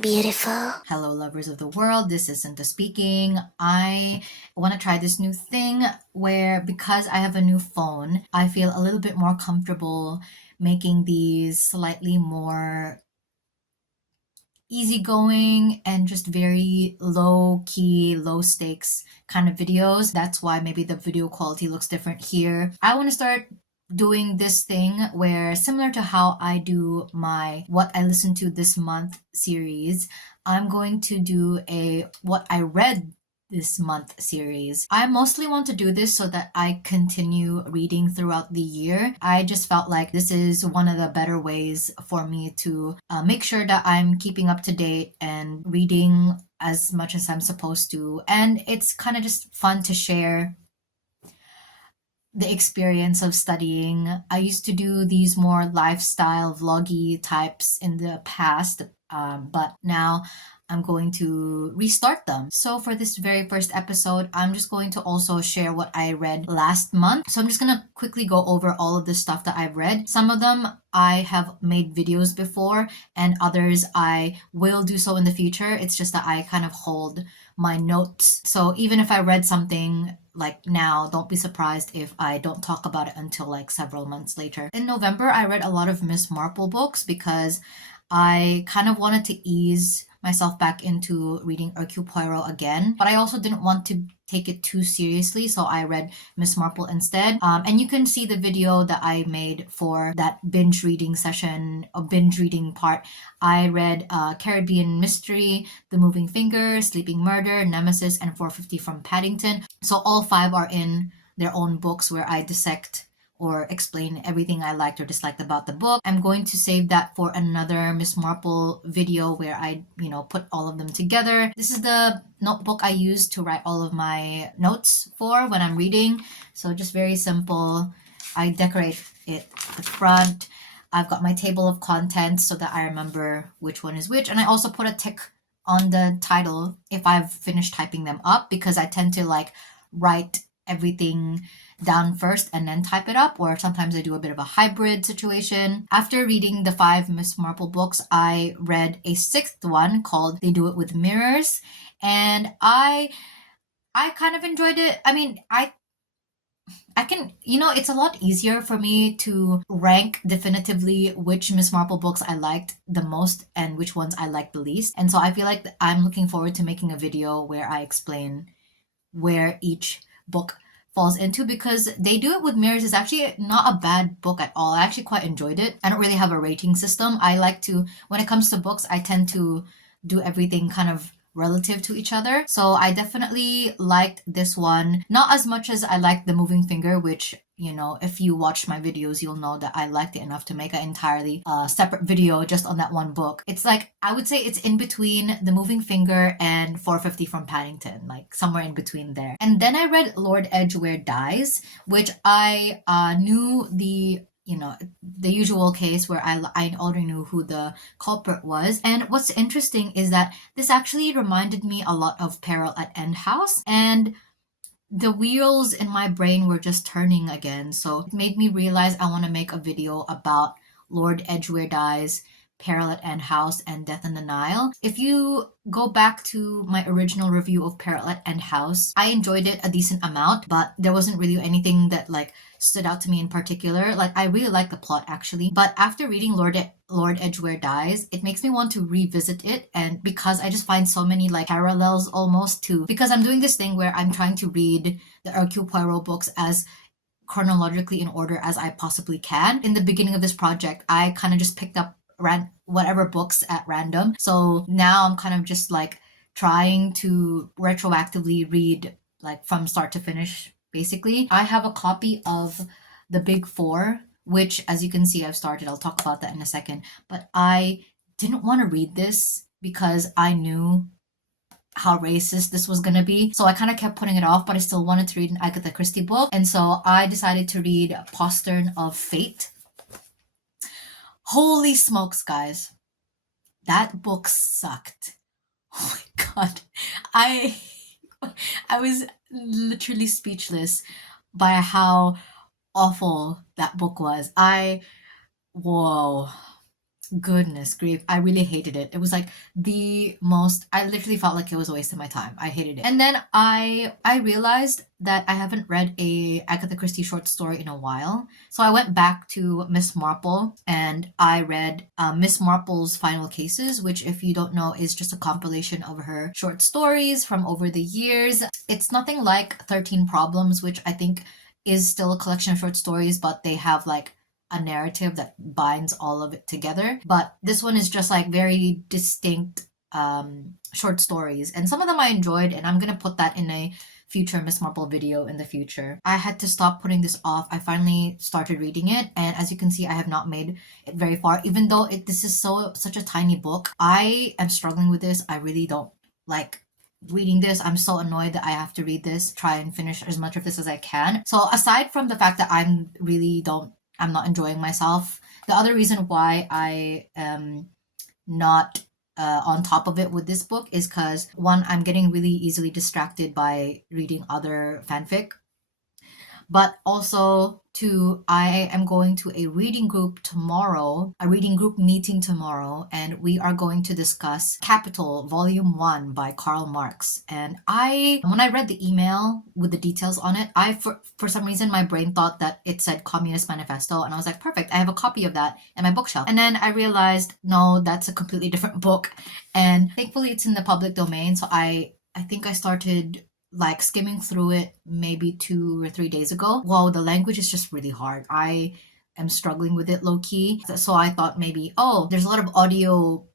Beautiful. Hello, lovers of the world. This is Cinta speaking. I want to try this new thing where, because I have a new phone, I feel a little bit more comfortable making these slightly more easygoing and just very low key, low stakes kind of videos. That's why maybe the video quality looks different here. I want to start doing this thing where, similar to how I do my What I Listened to This Month series, I'm going to do a What I Read This Month series. I mostly want to do this so that I continue reading throughout the year. I just felt like this is one of the better ways for me to make sure that I'm keeping up to date and reading as much as I'm supposed to. And it's kind of just fun to share the experience of studying. I used to do these more lifestyle vloggy types in the past, but now I'm going to restart them. So for this very first episode, I'm just going to also share what I read last month. So I'm just gonna quickly go over all of the stuff that I've read. Some of them I have made videos before, and others I will do so in the future. It's just that I kind of hold my notes. So even if I read something like now, don't be surprised if I don't talk about it until like several months later. In November, I read a lot of Miss Marple books because I kind of wanted to ease myself back into reading Hercule Poirot again, but I also didn't want to take it too seriously, so I read Miss Marple instead. And you can see the video that I made for that binge reading session, a binge reading part. I read Caribbean Mystery, The Moving Finger, Sleeping Murder, Nemesis, and 450 from Paddington. So all five are in their own books where I dissect or explain everything I liked or disliked about the book. I'm going to save that for another Miss Marple video where I, put all of them together. This is the notebook I use to write all of my notes for when I'm reading. So just very simple. I decorate it at the front. I've got my table of contents so that I remember which one is which. And I also put a tick on the title if I've finished typing them up, because I tend to write everything down first and then type it up, or sometimes I do a bit of a hybrid situation. After reading the five Miss Marple books, I read a sixth one called They Do It With Mirrors, and I kind of enjoyed it. I mean, I can, it's a lot easier for me to rank definitively which Miss Marple books I liked the most and which ones I liked the least. And so I feel like I'm looking forward to making a video where I explain where each book falls into, because They Do It With Mirrors is actually not a bad book at all. I actually quite enjoyed it. I don't really have a rating system. I like to, when it comes to books, I tend to do everything kind of relative to each other. So I definitely liked this one. Not as much as I liked The Moving Finger, which, if you watch my videos, you'll know that I liked it enough to make an entirely separate video just on that one book. It's like, I would say it's in between The Moving Finger and 450 from Paddington, like somewhere in between there. And then I read Lord Edgware Dies, which I knew the usual case where I already knew who the culprit was. And what's interesting is that this actually reminded me a lot of Peril at End House, and the wheels in my brain were just turning again. So it made me realize I want to make a video about Lord Edgware Dies, Peril at End House, and Death in the Nile. If you go back to my original review of Peril at End House, I enjoyed it a decent amount, but there wasn't really anything that stood out to me in particular. I really like the plot actually, but after reading Lord Edgware Dies, it makes me want to revisit it, and because I just find so many parallels almost to, because I'm doing this thing where I'm trying to read the Hercule Poirot books as chronologically in order as I possibly can. In the beginning of this project, I kind of just picked up whatever books at random. So now I'm kind of just trying to retroactively read from start to finish, basically. I have a copy of The Big Four, which, as you can see, I've started. I'll talk about that in a second. But I didn't want to read this because I knew how racist this was gonna be. So I kind of kept putting it off, but I still wanted to read an Agatha Christie book. And so I decided to read Postern of Fate. Holy smokes, guys. That book sucked. Oh my god. I I was literally speechless by how awful that book was. Whoa. Goodness grief, I really hated it. It was like the most, I literally felt like it was a waste of my time. I hated it. And then I realized that I haven't read a Agatha Christie short story in a while. So I went back to Miss Marple and I read Miss Marple's Final Cases, which, if you don't know, is just a compilation of her short stories from over the years. It's nothing like 13 Problems, which I think is still a collection of short stories, but they have like a narrative that binds all of it together. But this one is just like very distinct short stories. And some of them I enjoyed, and I'm gonna put that in a future Miss Marple video in the future. I had to stop putting this off. I finally started reading it, and as you can see, I have not made it very far, even though this is such a tiny book. I am struggling with this. I really don't like reading this. I'm so annoyed that I have to read this, try and finish as much of this as I can. So aside from the fact that I'm not enjoying myself. The other reason why I am not on top of it with this book is because, one, I'm getting really easily distracted by reading other fanfic, but also two, I am going to a reading group tomorrow, a reading group meeting tomorrow, and we are going to discuss Capital Volume 1 by Karl Marx. And when I read the email with the details on it, for some reason my brain thought that it said Communist Manifesto, and I was like, perfect, I have a copy of that in my bookshelf. And then I realized, no, that's a completely different book, and thankfully it's in the public domain, so I think I started like skimming through it maybe 2 or 3 days ago. Wow, the language is just really hard. I am struggling with it low key. So I thought maybe, oh, there's a lot of audio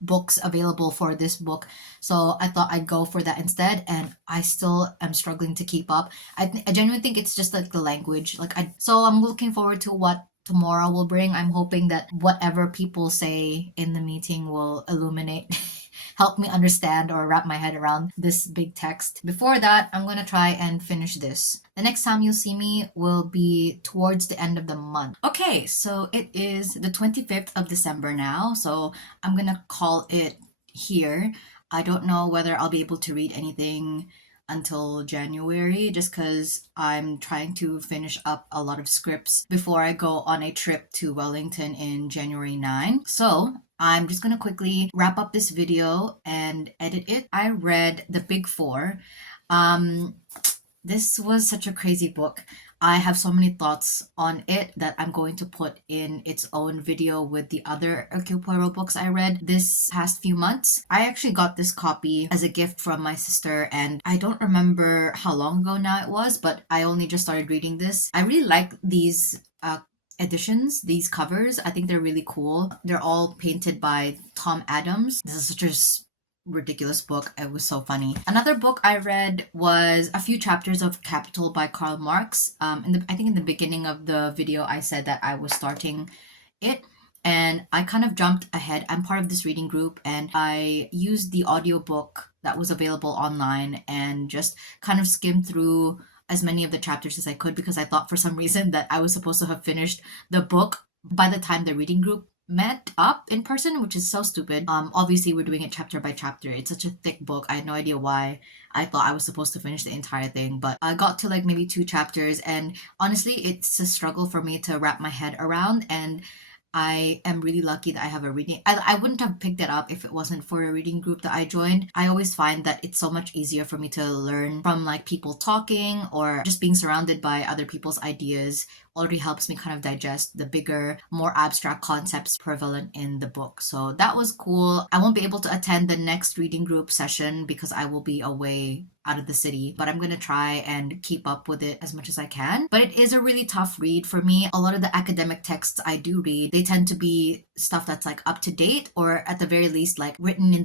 books available for this book. So I thought I'd go for that instead, and I still am struggling to keep up. I genuinely think it's just like the language. So I'm looking forward to what tomorrow will bring. I'm hoping that whatever people say in the meeting will illuminate help me understand or wrap my head around this big text. Before that, I'm going to try and finish this. The next time you'll see me will be towards the end of the month. Okay, so it is the 25th of December now, so I'm going to call it here. I don't know whether I'll be able to read anything until January, just because I'm trying to finish up a lot of scripts before I go on a trip to Wellington in January 9. So I'm just gonna quickly wrap up this video and edit it. I read The Big Four. This was such a crazy book. I have so many thoughts on it that I'm going to put in its own video with the other Hercule Poirot books I read this past few months. I actually got this copy as a gift from my sister, and I don't remember how long ago now it was, but I only just started reading this. I really like these editions, these covers. I think they're really cool. They're all painted by Tom Adams. This is such a ridiculous book. It was so funny. Another book I read was a few chapters of Capital by Karl Marx. I think in the beginning of the video I said that I was starting it, and I kind of jumped ahead. I'm part of this reading group, and I used the audiobook that was available online and just kind of skimmed through as many of the chapters as I could, because I thought for some reason that I was supposed to have finished the book by the time the reading group met up in person, which is so stupid. Obviously we're doing it chapter by chapter. It's such a thick book. I had no idea why I thought I was supposed to finish the entire thing, but I got to like maybe 2 chapters, and honestly it's a struggle for me to wrap my head around, and I am really lucky that I have a reading. I wouldn't have picked it up if it wasn't for a reading group that I joined. I always find that it's so much easier for me to learn from like people talking, or just being surrounded by other people's ideas already helps me kind of digest the bigger, more abstract concepts prevalent in the book. So that was cool. I won't be able to attend the next reading group session because I will be away out of the city, but I'm gonna try and keep up with it as much as I can. But it is a really tough read for me. A lot of the academic texts I do read, they tend to be stuff that's like up to date, or at the very least like written at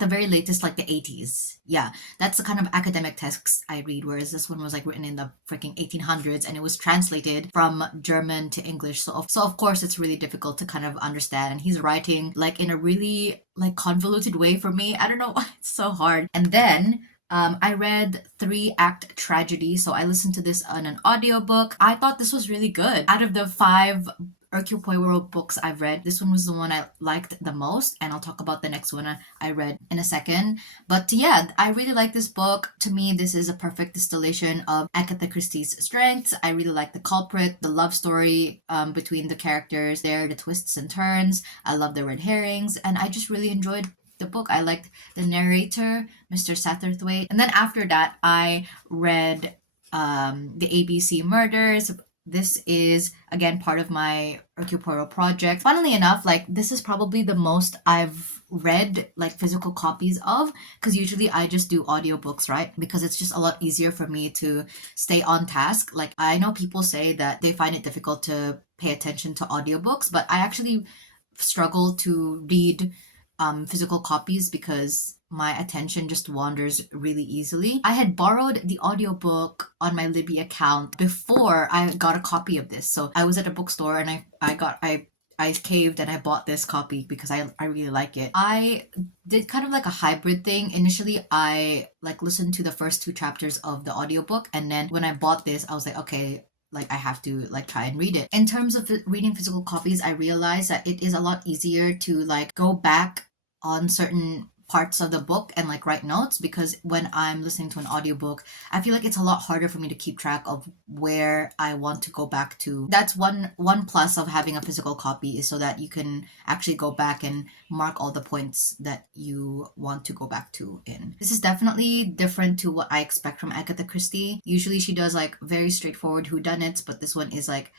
the very latest, like the 80s. Yeah, that's the kind of academic texts I read, whereas this one was like written in the freaking 1800s, and it was translated from German to English. So of course it's really difficult to kind of understand, and he's writing like in a really like convoluted way for me. I don't know why it's so hard. And then I read 3-Act Tragedy, so I listened to this on an audiobook. I thought this was really good. Out of the 5 Hercule Poirot books I've read, this one was the one I liked the most, and I'll talk about the next one I read in a second. But yeah, I really like this book. To me, this is a perfect distillation of Agatha Christie's strengths. I really like the culprit, the love story between the characters there, the twists and turns. I love the red herrings, and I just really enjoyed the book. I liked the narrator, Mr. Satterthwaite. And then after that, I read the ABC Murders. This is again part of my Hercule Poirot project. Funnily enough, like this is probably the most I've read like physical copies of, because usually I just do audiobooks, right? Because it's just a lot easier for me to stay on task. Like I know people say that they find it difficult to pay attention to audiobooks, but I actually struggle to read physical copies because my attention just wanders really easily. I had borrowed the audiobook on my Libby account before I got a copy of this. So I was at a bookstore and I caved and I bought this copy because I really like it. I did kind of like a hybrid thing. Initially, I like listened to the first two chapters of the audiobook, and then when I bought this, I was like, okay, like I have to like try and read it. In terms of reading physical copies, I realized that it is a lot easier to like go back on certain parts of the book and like write notes, because when I'm listening to an audiobook, I feel like it's a lot harder for me to keep track of where I want to go back to. That's one plus of having a physical copy, is so that you can actually go back and mark all the points that you want to go back to in. This is definitely different to what I expect from Agatha Christie. Usually she does like very straightforward whodunits, but this one is like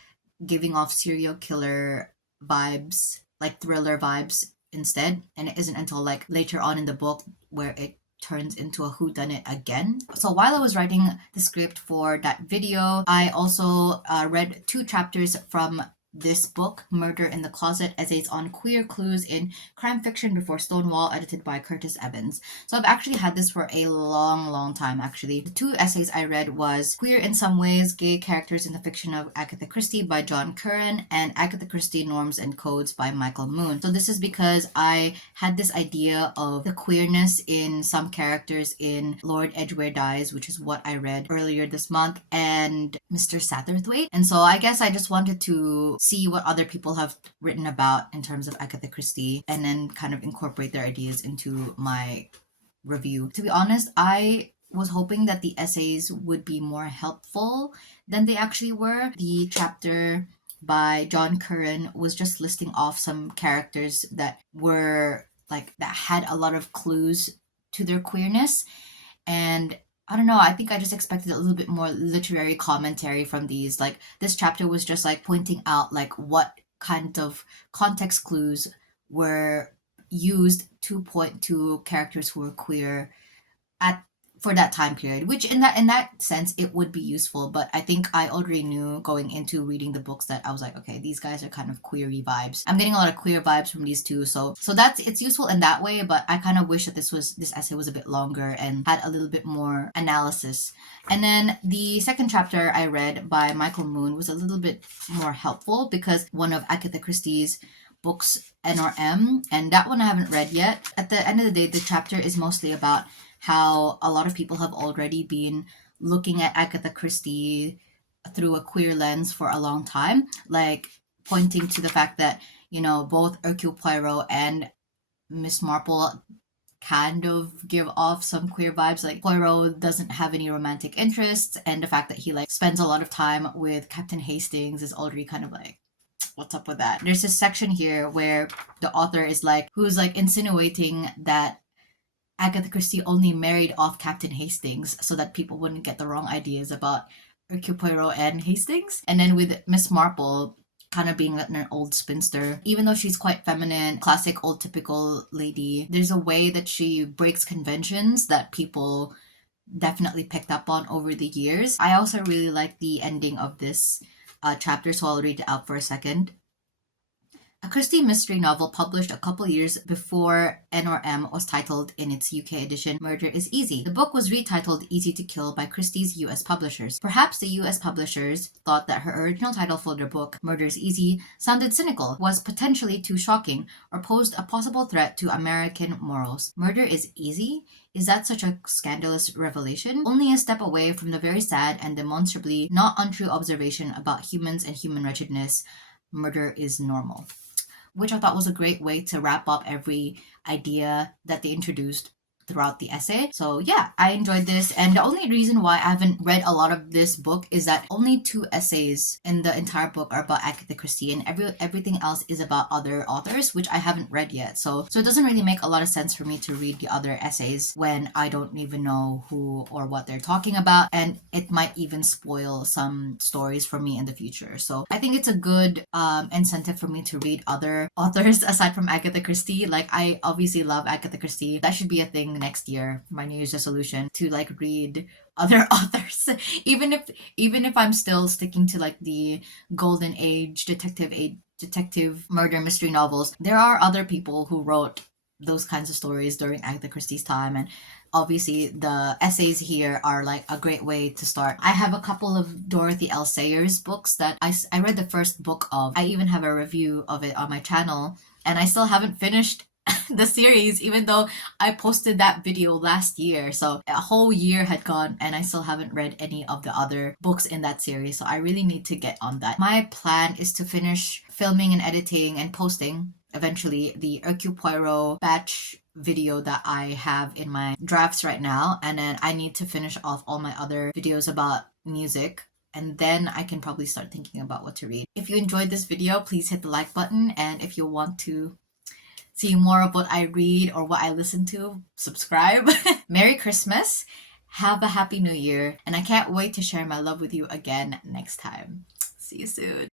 giving off serial killer vibes, like thriller vibes instead. And it isn't until like later on in the book where it turns into a whodunit again. So while I was writing the script for that video, I also read 2 chapters from this book, Murder in the Closet, Essays on Queer Clues in Crime Fiction Before Stonewall, edited by Curtis Evans. So I've actually had this for a long time, actually. The 2 essays I read was Queer in Some Ways, Gay Characters in the Fiction of Agatha Christie by John Curran, and Agatha Christie Norms and Codes by Michael Moon. So this is because I had this idea of the queerness in some characters in Lord Edgware Dies, which is what I read earlier this month, and Mr. Satterthwaite. And so I guess I just wanted to see what other people have written about in terms of Agatha Christie, and then kind of incorporate their ideas into my review. To be honest, I was hoping that the essays would be more helpful than they actually were. The chapter by John Curran was just listing off some characters that were like, that had a lot of clues to their queerness, and I don't know, I think I just expected a little bit more literary commentary from these. Like this chapter was just like pointing out like what kind of context clues were used to point to characters who were queer at for that time period, which in that sense it would be useful. But I think I already knew going into reading the books that I was like, okay, these guys are kind of queery vibes. I'm getting a lot of queer vibes from these two, so that's, it's useful in that way. But I kind of wish that this essay was a bit longer and had a little bit more analysis. And then the second chapter I read by Michael Moon was a little bit more helpful, because one of Agatha Christie's books, NRM, and that one I haven't read yet. At the end of the day, the chapter is mostly about how a lot of people have already been looking at Agatha Christie through a queer lens for a long time, like pointing to the fact that, you know, both Hercule Poirot and Miss Marple kind of give off some queer vibes. Like Poirot doesn't have any romantic interests, and the fact that he like spends a lot of time with Captain Hastings is already kind of like, what's up with that? There's this section here where the author is like, who's like insinuating that Agatha Christie only married off Captain Hastings so that people wouldn't get the wrong ideas about Hercule Poirot and Hastings. And then with Miss Marple kind of being an old spinster, even though she's quite feminine, classic old typical lady, there's a way that she breaks conventions that people definitely picked up on over the years. I also really like the ending of this chapter, so I'll read it out for a second. A Christie mystery novel published a couple years before NRM was titled in its UK edition Murder is Easy. The book was retitled Easy to Kill by Christie's US publishers. Perhaps the US publishers thought that her original title for their book, Murder is Easy, sounded cynical, was potentially too shocking, or posed a possible threat to American morals. Murder is Easy? Is that such a scandalous revelation? Only a step away from the very sad and demonstrably not untrue observation about humans and human wretchedness. murder is normal, which I thought was a great way to wrap up every idea that they introduced throughout the essay. So yeah, I enjoyed this, and the only reason why I haven't read a lot of this book is that only 2 essays in the entire book are about Agatha Christie, and everything else is about other authors, which I haven't read yet. So it doesn't really make a lot of sense for me to read the other essays when I don't even know who or what they're talking about, and it might even spoil some stories for me in the future. So I think it's a good incentive for me to read other authors aside from Agatha Christie. Like, I obviously love Agatha Christie. That should be a thing next year, my New Year's resolution, to like read other authors. Even if I'm still sticking to like the golden age detective murder mystery novels, there are other people who wrote those kinds of stories during Agatha Christie's time, and obviously the essays here are like a great way to start. I have a couple of Dorothy L. Sayers books that I read the first book of. I even have a review of it on my channel, and I still haven't finished the series, even though I posted that video last year. So a whole year had gone and I still haven't read any of the other books in that series. So I really need to get on that. My plan is to finish filming and editing and posting eventually the Hercule Poirot batch video that I have in my drafts right now. And then I need to finish off all my other videos about music, and then I can probably start thinking about what to read. If you enjoyed this video, please hit the like button, and if you want to see more of what I read or what I listen to, subscribe. Merry Christmas, have a happy new year, and I can't wait to share my love with you again next time. See you soon.